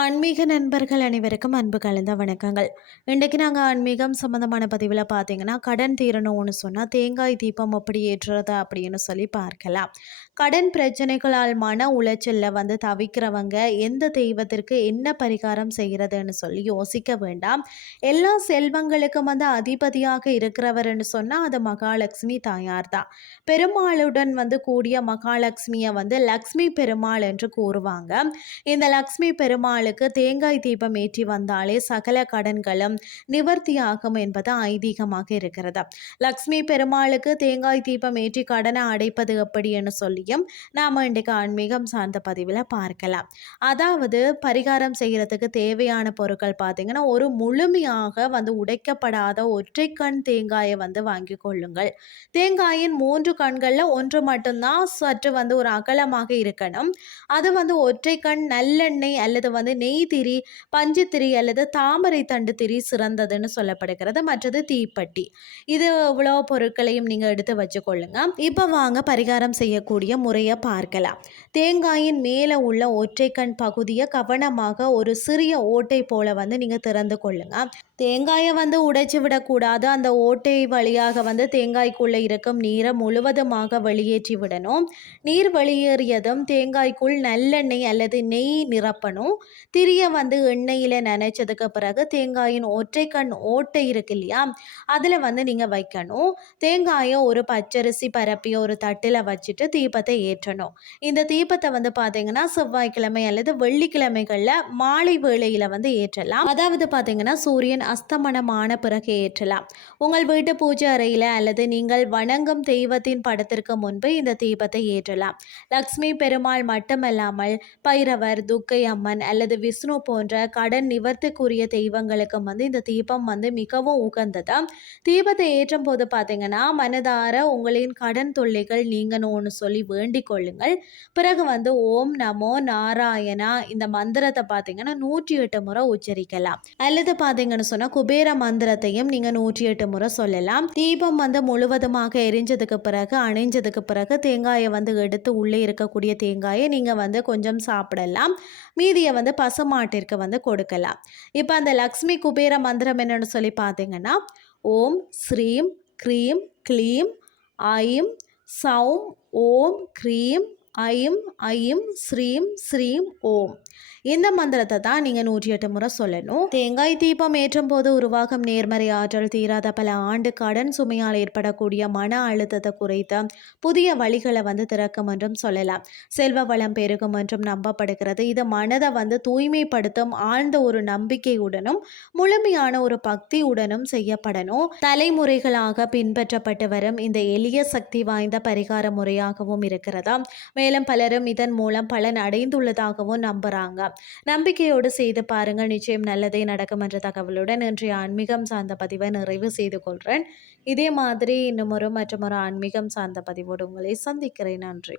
ஆன்மீக நண்பர்கள் அனைவருக்கும் அன்பு கலந்த வணக்கங்கள். இன்றைக்கு நாங்கள் ஆன்மீகம் சம்மந்தமான பதிவில் பார்த்தீங்கன்னா கடன் தீரணும்னு சொன்னால் தேங்காய் தீபம் எப்படி ஏற்றுறது அப்படின்னு சொல்லி பார்க்கலாம். கடன் பிரச்சனைகளால் மன உளைச்சலில் வந்து தவிக்கிறவங்க எந்த தெய்வத்திற்கு என்ன பரிகாரம் செய்கிறதுன்னு சொல்லி யோசிக்க வேண்டாம். எல்லா செல்வங்களுக்கும் வந்து அதிபதியாக இருக்கிறவர்னு சொன்னால் அது மகாலட்சுமி தாயார் தான். பெருமாளுடன் வந்து கூடிய மகாலட்சுமியை வந்து லக்ஷ்மி பெருமாள் என்று கூறுவாங்க. இந்த லக்ஷ்மி பெருமாள் பெருமாளுக்கு தேங்காய் தீபம் ஏற்றி வந்தாலே சகல கடன்களும் நிவர்த்தியாகும் என்பது ஐதீகமாக இருக்கிறது. லக்ஷ்மி பெருமாளுக்கு தேங்காய் தீபம் ஏற்றி கடனை அடைப்பது எப்படி என்று சொல்லியும் நாம் இன்றைக்கு ஆன்மீகம் சார்ந்த பதிவில் பார்க்கலாம். அதாவது பரிகாரம் செய்கிறதுக்கு தேவையான பொருட்கள் பார்த்தீங்கன்னா ஒரு முழுமையாக வந்து உடைக்கப்படாத ஒற்றை கண் தேங்காயை வந்து வாங்கி கொள்ளுங்கள். தேங்காயின் மூன்று கண்களில் ஒன்று மட்டும்தான் சற்று வந்து ஒரு அகலமாக இருக்கணும். அது வந்து ஒற்றை கண் நல்லெண்ணெய் அல்லது வந்து நெய் திரி பஞ்சுத்திரி அல்லது தாமரை தண்டு திரி சிறந்ததுன்னு சொல்லப்படுகிறது. மற்றது தீப்பட்டி. இது உழவு பொருட்களையும் நீங்கள் எடுத்து வச்சுக்கொள்ளுங்க. இப்போ வாங்க பரிகாரம் செய்யக்கூடிய முறையை பார்க்கலாம். தேங்காயின் மேலே உள்ள ஒற்றைக்கண் பகுதியை கவனமாக ஒரு சிறிய ஓட்டை போல வந்து நீங்கள் திறந்து கொள்ளுங்க. தேங்காயை வந்து உடைச்சு விடக்கூடாது. அந்த ஓட்டை வழியாக வந்து தேங்காய்க்குள்ளே இருக்கும் நீரை முழுவதுமாக வெளியேற்றி விடணும். நீர் வெளியேறியதும் தேங்காய்க்குள் நல்லெண்ணெய் அல்லது நெய் நிரப்பணும். திரிய வந்து எண்ணெயில் நினைச்சதுக்கு பிறகு தேங்காயின் ஒற்றை கண் ஓட்டை இருக்கு இல்லையா? அதில் வந்து நீங்கள் வைக்கணும். தேங்காயை ஒரு பச்சரிசி பரப்பி ஒரு தட்டில் வச்சுட்டு தீபத்தை ஏற்றணும். இந்த தீபத்தை வந்து பார்த்தீங்கன்னா செவ்வாய்க்கிழமை அல்லது வெள்ளிக்கிழமைகளில் மாலை வேளையில் வந்து ஏற்றலாம். அதாவது பார்த்தீங்கன்னா சூரியன் அஸ்தமனமான பிறகு ஏற்றலாம். உங்கள் வீட்டு பூஜை அறையில் அல்லது நீங்கள் வணங்கும் தெய்வத்தின் படத்திற்கு முன்பு இந்த தீபத்தை ஏற்றலாம். லக்ஷ்மி பெருமாள் மட்டுமல்லாமல் பைரவர் துக்கை அம்மன் அல்லது அல்லது விஷ்ணு போன்ற கடன் நிவர்த்திக்குரிய தெய்வங்களுக்கும் வந்து இந்த தீபம் வந்து மிகவும் உகந்தது? தீபத்தை ஏற்றும் போது பார்த்தீங்கன்னா மனதார உங்களின் கடன் தொல்லைகள் நீங்கணும்னு சொல்லி வேண்டிக் கொள்ளுங்கள். பிறகு வந்து ஓம் நமோ நாராயணா இந்த மந்திரத்தை பார்த்தீங்கன்னா நூற்றி எட்டு முறை உச்சரிக்கலாம். அல்லது பார்த்தீங்கன்னு சொன்னால் குபேர மந்திரத்தையும் நீங்கள் நூற்றி எட்டு முறை சொல்லலாம். தீபம் வந்து முழுவதுமாக எரிஞ்சதுக்கு பிறகு அணைஞ்சதுக்கு பிறகு தேங்காயை வந்து எடுத்து உள்ளே இருக்கக்கூடிய தேங்காயை நீங்கள் வந்து கொஞ்சம் சாப்பிடலாம். மீதியை வந்து பசுமாட்டிற்கு வந்து கொடுக்கலாம். இப்போ அந்த லக்ஷ்மி குபேர மந்திரம் என்னென்னு சொல்லி பார்த்தீங்கன்னா ஓம் ஸ்ரீம் க்ரீம் க்ளீம் ஐம் சௌம் ஓம் க்ரீம் ஐம் ஐம் ஸ்ரீம் ஸ்ரீம் ஓம். இந்த மந்திரத்தை தான் நீங்கள் நூற்றி எட்டு முறை சொல்லணும். தேங்காய் தீபம் ஏற்றும் போது உருவாகும் நேர்மறை ஆற்றல் தீராத பல ஆண்டு கடன் சுமையால் ஏற்படக்கூடிய மன அழுத்தத்தை குறைத்த புதிய வழிகளை வந்து திறக்கும் என்றும் சொல்லலாம். செல்வ வளம் பெருகும் என்றும் நம்பப்படுகிறது. இது மனதை வந்து தூய்மைப்படுத்தும் ஆழ்ந்த ஒரு நம்பிக்கையுடனும் முழுமையான ஒரு பக்தியுடனும் செய்யப்படணும். தலைமுறைகளாக பின்பற்றப்பட்டு வரும் இந்த எளிய சக்தி வாய்ந்த பரிகார முறையாகவும் இருக்கிறதா மேலும் பலரும் இதன் மூலம் பலன் அடைந்துள்ளதாகவும் நம்புறாங்க. நம்பிக்கையோடு செய்து பாருங்கள். நிச்சயம் நல்லதே நடக்கும் என்ற தகவலுடன் இன்றைய ஆன்மீகம் சார்ந்த பதிவை நிறைவு செய்து கொள்கிறேன் இதே மாதிரி இன்னும் ஒரு மற்றும் ஒரு ஆன்மீகம் சார்ந்த பதிவோடு உங்களை சந்திக்கிறேன். நன்றி.